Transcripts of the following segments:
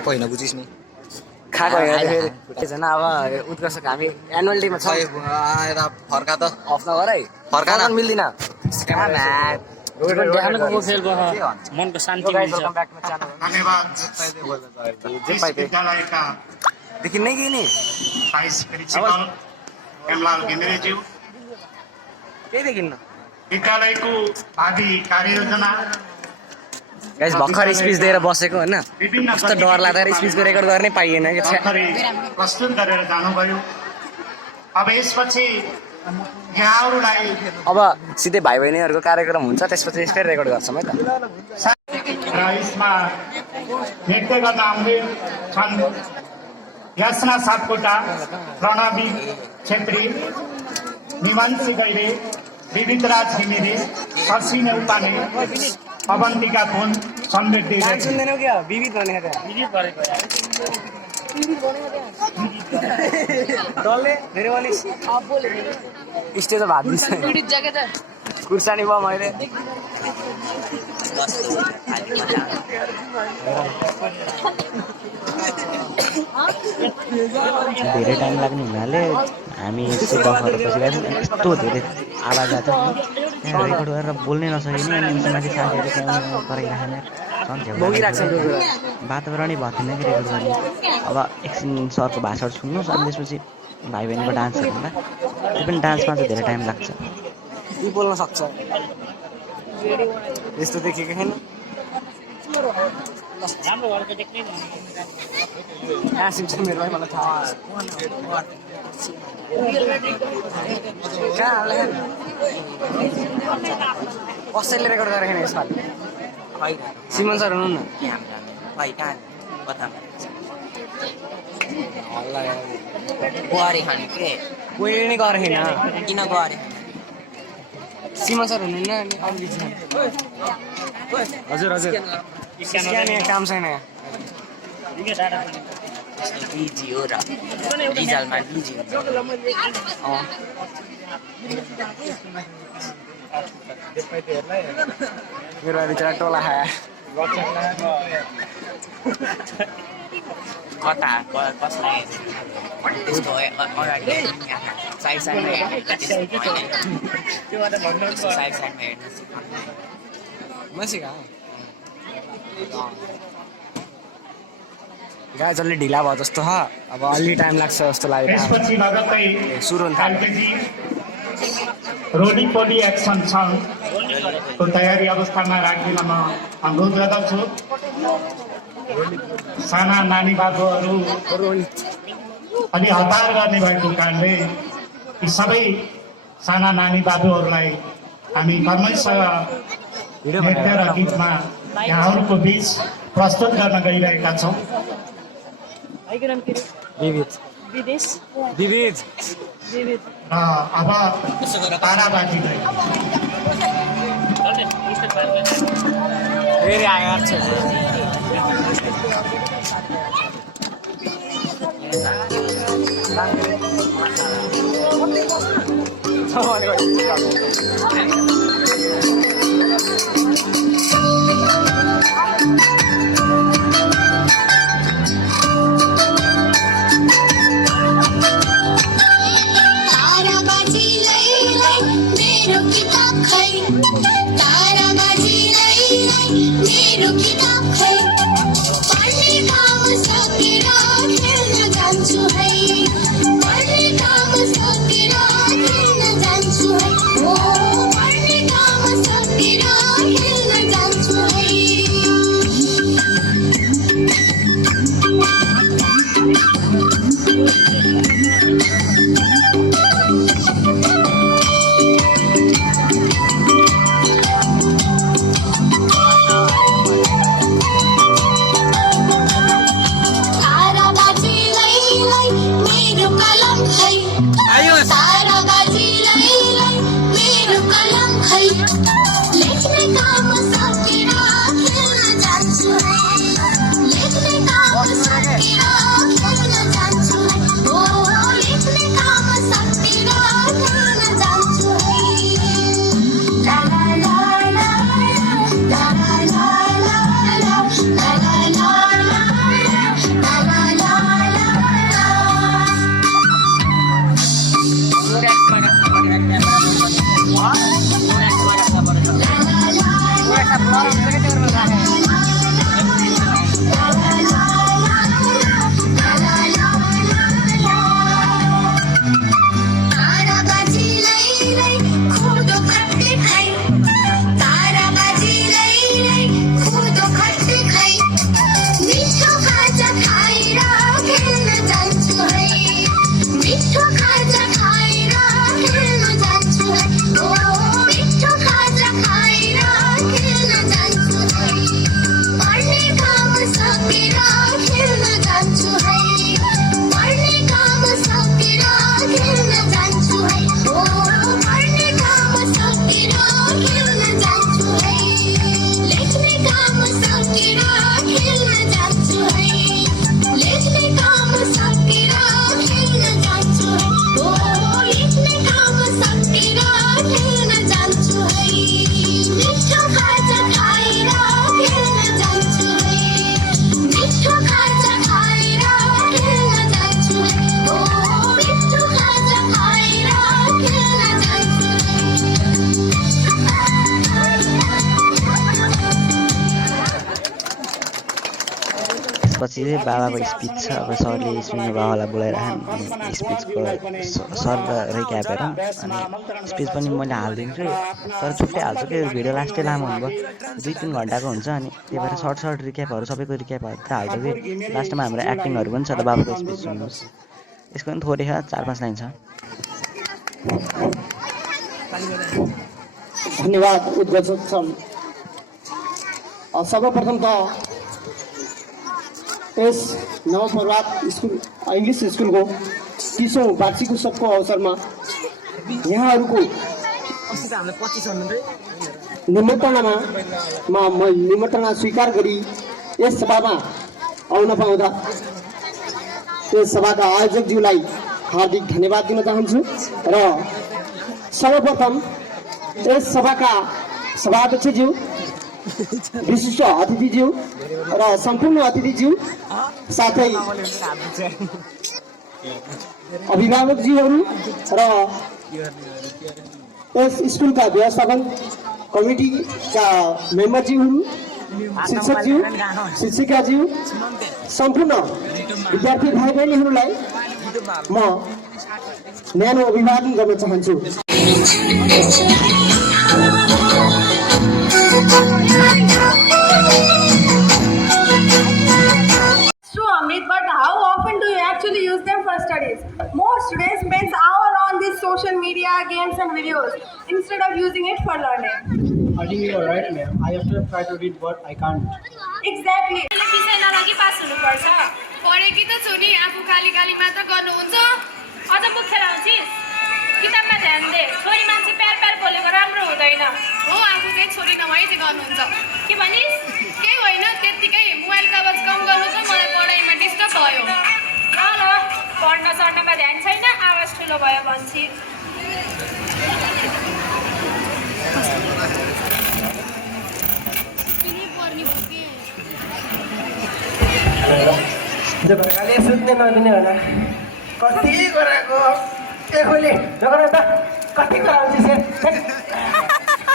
खाएको होइन बुझिस् नि खाएको होइन अब उत्कर्षको हामी एनुअल डेमा छ फर्का त अफ नगर है फर्का न मिल्दिन मनको शान्ति मिल्छ देखिन नै कि नि केही देखिन्न विद्यालयको आदि कार्ययोजना गाइस भर्खर स्पिच दिएर बसेको होइन कस्तो डर लाग्दा स्पिचको रेकर्ड गर्नै पाइएन कि प्रस्तुत गरेर जानुभयो अब यसपछि यहाँहरूलाई अब सिधै भाइ बहिनीहरूको कार्यक्रम हुन्छ त्यसपछि यसकै रेकर्ड गर्छौँ है त र यसमा नृत्य गर्न आउँदै छन् यासना सापकोटा प्रणवी छेत्री निमान्सी गैरे विविधराज घिमिरे शशी नेउपाने अवन्तिका पुन समृद्धि सुन्दैनौ क्या विविध भनेको डल्ले मेरो अलिक स्टेज भात दिन्छ खुर्सानी भयो मैले धेरै टाइम लाग्ने हुनाले हामी यस्तो बसेर बसिरहेको छौँ यस्तो धेरै आवाज आएको त्यहाँ रेकर्ड गरेर बोल्नै नसकिने अनि माथि साथीहरू त्यहाँ कराइराखेन वातावरणै भएको थिएन कि रेकर्ड गर्ने अब एकछिन सरको भाषण सुन्नुहोस् अनि त्यसपछि भाइ बहिनीको डान्सहरू हुँदा त्यो पनि डान्समा चाहिँ धेरै टाइम लाग्छ बोल्न सक्छ यस्तो देखेको छैन मेरो मलाई थाहा कसैले रेकर्ड गरेको छैन यसपालि सिमन सर हुनु न गुहारी खाने के कोहीले नै गरेको छैन किन गुहारी सिमन सर हुनुहुन्न अनि अमृत हजुर हजुर काम छैन बिजी हो र रिजल्टमा बिजी हुन्छ मेरो बिचरा टोला खाया कता कसलाई त्यस्तो अगाडि साइडमा हेर्नु मसिका गाई जसले ढिला भयो जस्तो छ अब अलि टाइम लाग्छ जस्तो लाग्यो त्यसपछि लगत्तै सुरु हुन्छ एलकेजी रोली पोली एक्सन सङ्घ को तयारी अवस्थामा राखिदिन म अनुरोध गर्दछु साना नानी बाबुहरू अलि हतार गर्ने भएको कारणले यी सबै साना नानी बाबुहरूलाई हामी क्रमशः नृत्य र गीतमा यहाँहरूको बिच प्रस्तुत गर्न गइरहेका छौँ विविध अब ताराबाजी फेरि आयो त्यसपछि चाहिँ बाबाको स्पिच छ। अब सरले स्पिचमा बाबालाई बोलाइराख्नु स्पिचको सर र रिक्याप हेरौँ अनि स्पिच पनि मैले हालिदिन्छु तर छुट्टै हाल्छु कि भिडियो लास्टै लामो हुनुभयो 2-3 घन्टाको हुन्छ अनि त्यही भएर सर्ट रिक्यापहरू सबैको रिक्यापहरू त हाल्छु कि लास्टमा हाम्रो एक्टिङहरू पनि छ त बाबाको स्पिच सुन्नुहोस्। यसको पनि थोरै 4-5 लाइन छ। धन्यवाद उद्घोषक सर। सर्वप्रथम त यस नवप्रभात स्कुल इङ्ग्लिस स्कुलको 30औं वार्षिक उत्सवको अवसरमा यहाँहरूको निमन्त्रणा स्वीकार गरी यस सभामा आउन पाउँदा यस सभाका आयोजकज्यूलाई हार्दिक धन्यवाद दिन चाहन्छु र सर्वप्रथम यस सभाका सभाध्यक्षज्यू विशिष्ट अतिथिज्यू र सम्पूर्ण अतिथिज्यू साथै अभिभावकज्यूहरू र यस स्कुलका व्यवस्थापन कमिटीका मेम्बरज्यूहरू शिक्षकज्यू शिक्षिकाज्यू सम्पूर्ण विद्यार्थी भाइ बहिनीहरूलाई म न्यानो अभिवादन गर्न चाहन्छु। True, Amrit, but how often do you actually use them for studies? Most students spend hours on these social media, games and videos instead of using it for learning. I think you are right, ma'am. I have to try to read what I can't. Exactly. विषय नलागी pass हुनुपर्छ। पढेकी त छु नि, आफू खाली खाली मात्र गर्नुहुन्छ। अझ मुख खेलाउँछिस्? किताबमा ध्यान दे। छोरी मान्छे प्यार प्यार बोलेको राम्रो हुँदैन। हो, आफू चाहिँ छोरी नभई चाहिँ गर्नुहुन्छ। के भनिस्? केही होइन, त्यत्तिकै मोबाइलको आवाज कम गर्नु त मलाई पढाइमा डिस्टर्ब भयो। ल पढ्न सर्नमा ध्यान छैन, आवाज ठुलो भयो भन्छी। भएकाले सुत्ने नदिने होला कति गराएको एकैले नगर त कति गराउँछ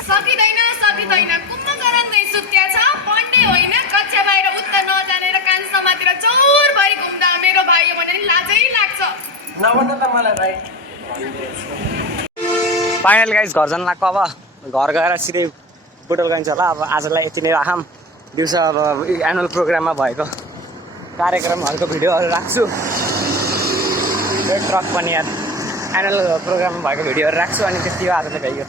सकिँदैन कुम्भकरणै सुत्या छ पढ्ने होइन कक्षा बाहिर उत्तर नजानेर कान समातेर चौरभरि घुम्दा मेरो भाइ हो भने लाजै लाग्छ। नभन्न त मलाई भाइ। फाइनल गाइज घर जान लाग्छ। अब घर गएर सिधै बुटोल गइन्छ होला। अब आजलाई यति नै राखौँ। दिउँसो अब एनुअल प्रोग्राममा भएको कार्यक्रमहरूको भिडियोहरू राख्छु। ट्रक पनि एनुअल प्रोग्राममा भएको भिडियोहरू राख्छु अनि त्यति हो आजलाई भइयो।